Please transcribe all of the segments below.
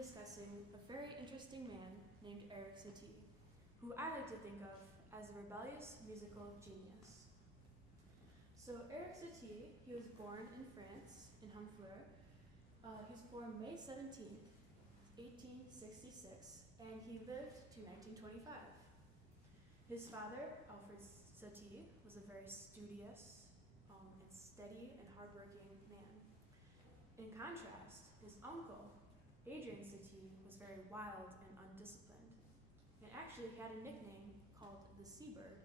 discussing a very interesting man named Erik Satie, who I like to think of as a rebellious musical genius. So Erik Satie, he was born in France, in Honfleur. He was born May 17th, 1866, and he lived to 1925. His father, Alfred Satie, was a very studious and steady and hardworking man. In contrast, his uncle, Adrian Satie, was very wild and undisciplined. And actually, he had a nickname called the Seabird,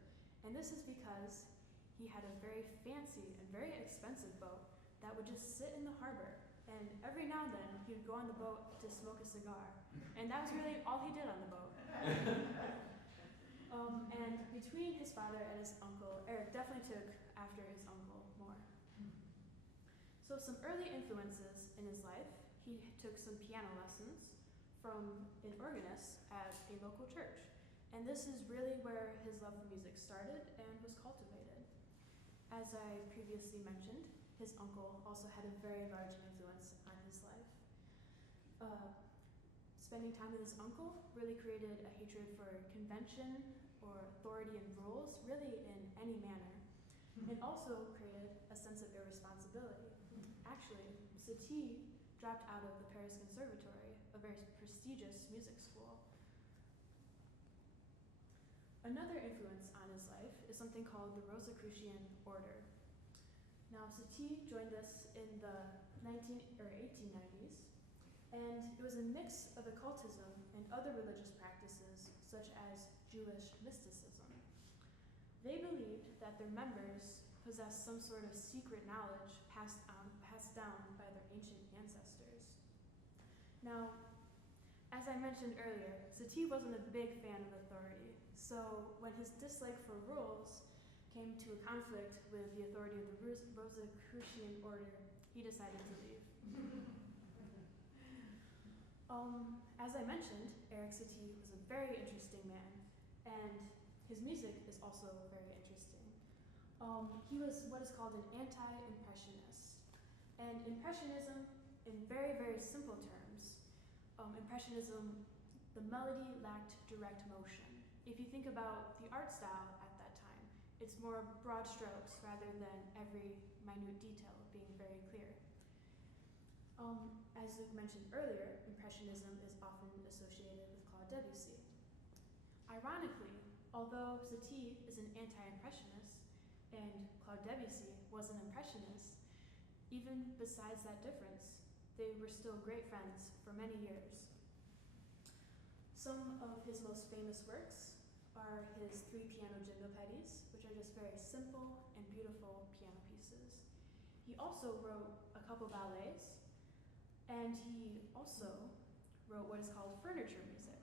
and this is because he had a very fancy and very expensive boat that would just sit in the harbor, and every now and then he would go on the boat to smoke a cigar, and that was really all he did on the boat. And between his father and his uncle, Erik definitely took after his uncle more. So some early influences in his life: he took some piano lessons from an organist at a local church, and this is really where his love for music started and was cultivated. As I previously mentioned, his uncle also had a very large influence on his life. Spending time with his uncle really created a hatred for convention or authority and rules, really in any manner. It also created a sense of irresponsibility. Actually, Satie dropped out of the Paris Conservatory, a very prestigious music school. Another influence on his life is something called the Rosicrucian Order. Now, Satie joined this in the 1890s, and it was a mix of occultism and other religious practices, such as Jewish mysticism. They believed that their members possessed some sort of secret knowledge passed down by their ancient ancestors. Now, as I mentioned earlier, Satie wasn't a big fan of authority, so when his dislike for rules came to a conflict with the authority of the Rosicrucian Order, he decided to leave. As I mentioned, Erik Satie was a very interesting man, and his music is also very interesting. He was what is called an anti-impressionist. And Impressionism, in very, very simple terms, Impressionism, the melody lacked direct motion. If you think about the art style at that time, it's more broad strokes rather than every minute detail being very clear. As Luke mentioned earlier, Impressionism is often associated with Claude Debussy. Ironically, although Satie is an anti-impressionist and Claude Debussy was an impressionist, even besides that difference, they were still great friends for many years. Some of his most famous works are his 3 piano gymnopédies, which are just very simple and beautiful piano pieces. He also wrote a couple ballets, and he also wrote what is called furniture music.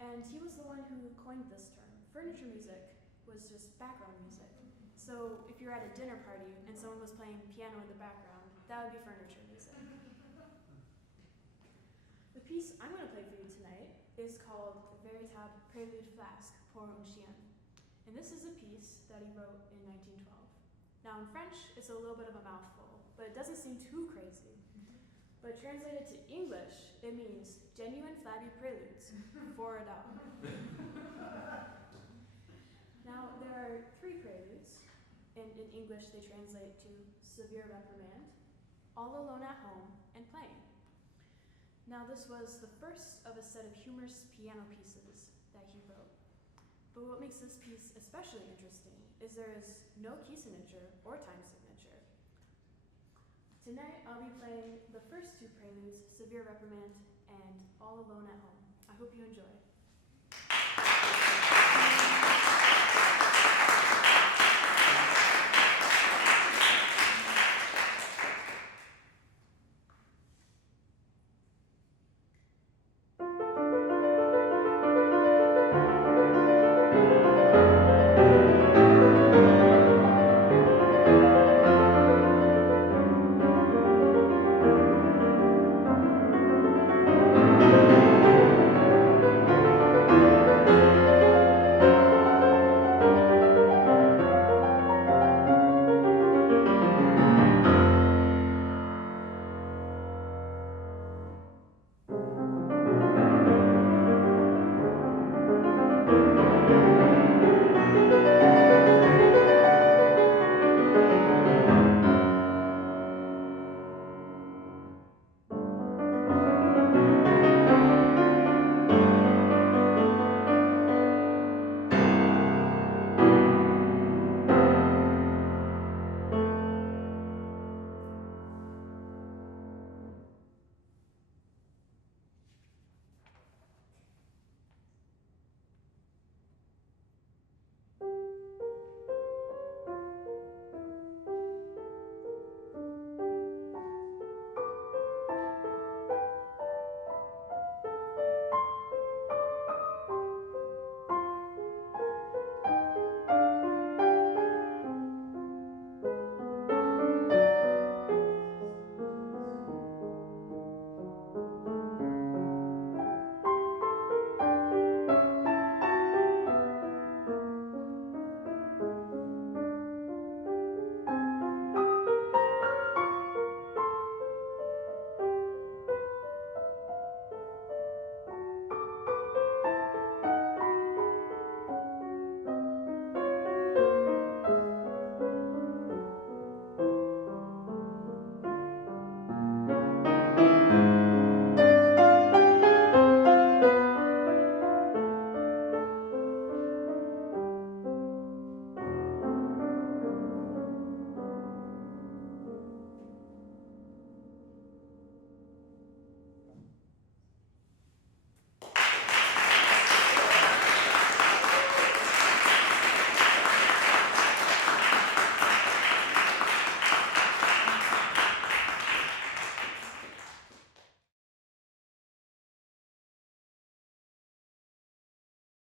And he was the one who coined this term. Furniture music was just background music. So if you're at a dinner party and someone was playing piano in the background, that would be furniture music. The piece I'm going to play for you tonight is called the Véritable Prélude Flasque pour un chien. And this is a piece that he wrote in 1912. Now in French, it's a little bit of a mouthful, but it doesn't seem too crazy. But translated to English, it means genuine flabby preludes for a dog. Now, there are 3 preludes, and in English they translate to severe reprimand, all alone at home, and playing. Now, this was the first of a set of humorous piano pieces that he wrote. But what makes this piece especially interesting is there is no key signature or time signature. Tonight, I'll be playing the first 2 preludes, Severe Reprimand and All Alone at Home. I hope you enjoy.